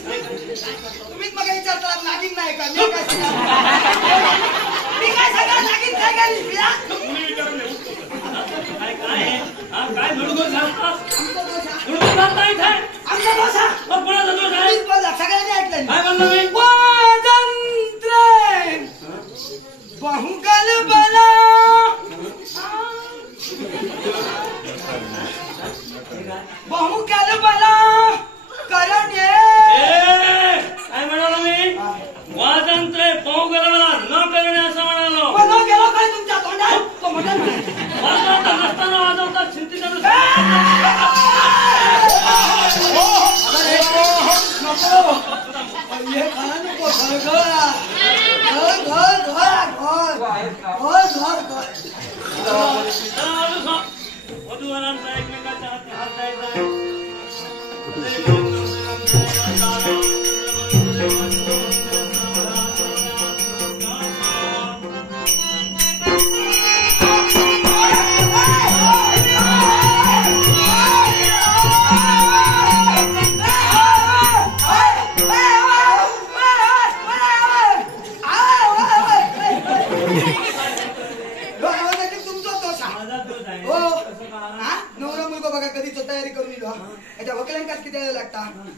तुम्हीच मग विचारता नागिन नाही का मी काय सांगा नागिन काय केली तुम्ही विचारून देऊ काय काय हा काय धुडगुड सांगतास आमचा दोष धुडगुड नाही थाय आमचा दोष मग कोणाचा दोष आहे बोला सगळ्यांनी ऐकलं काय म्हणलं मी स्वातंत्र्य बहुकाल बला बहुकाल बला कारण काय म्हणालो मी स्वातंत्र्य बहुकाल न करणे असं म्हणालो न गेलो काय तुमच्या तोंडात तो म्हणत वाजवता नसताना वाजवता चिंतित नको हे काय नको वधूवरांचा एकमेकाच्या हाती हात द्यायचा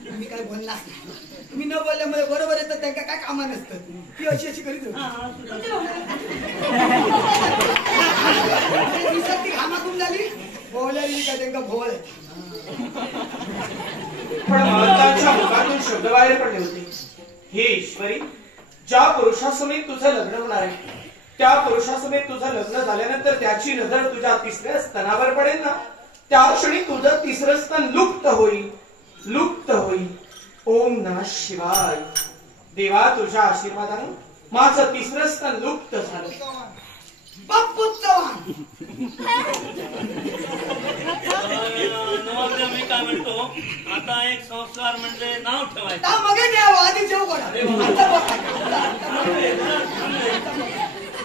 तुम्ही काय बोलला तुम्ही न बोलल्यामुळे बरोबर येतं त्यांना काय कामा नसतं ती अशी अशी करीत होती घामाकून झाली बोलली का त्यांना भोवळ पण महत्वाच्या मुखातून शब्द बाहेर पडले होते हे ईश्वरी ज्या पुरुषासमेत तुझं लग्न होणार आहे त्या पुरुषासमेत तुझं लग्न झाल्यानंतर त्याची नजर तुझ्या तिसऱ्या स्तनावर पडेल ना त्या क्षणी तुझं तिसरं स्तन लुप्त होईल ओम नमः शिवाय देवा तुझ्या आशीर्वादाने माझं तिसरं स्तन लुप्त झालं बाप्पू चव्हाण नवरदेव मी काय म्हणतो आता एक संस्कार म्हणजे नाव ठेवायचं मग आधी जेव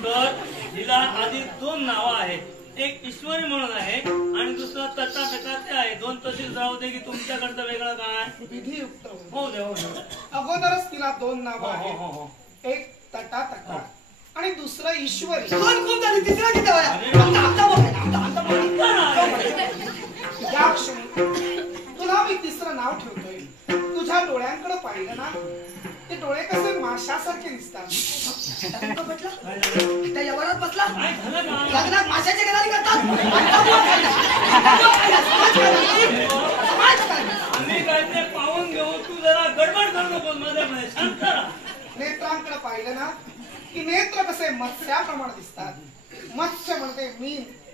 तर हिला आधी दोन नावं आहेत एक ईश्वरी म्हणून आहे आणि दुसरं तटाटकाचे आहे दोन तशीच राहू दे की तुमच्याकडचं वेगळं काय विधियुक्त हो दे अगोदरच तिला दोन नावं आहेत एक तटाटका आणि दुसरं ईश्वरी दोन कोण झाली तिसरा किती पाहिलं ना ते डोळे कसे माशासारखे दिसतात. नेमकं म्हटलं काय झालं? त्या यवनात बसला काय झालं का? लग्नात माशाची गदारी करतात. समाज काय? आम्ही काय ते पाहून घेऊ. तू जरा गडबड करू नको मध्ये मध्ये. शांत राहा. नेत्रांकडे पाहिलं ना की नेत्र कसे मत्स्याप्रमाणे दिसतात. मत्स्य म्हणजे मीन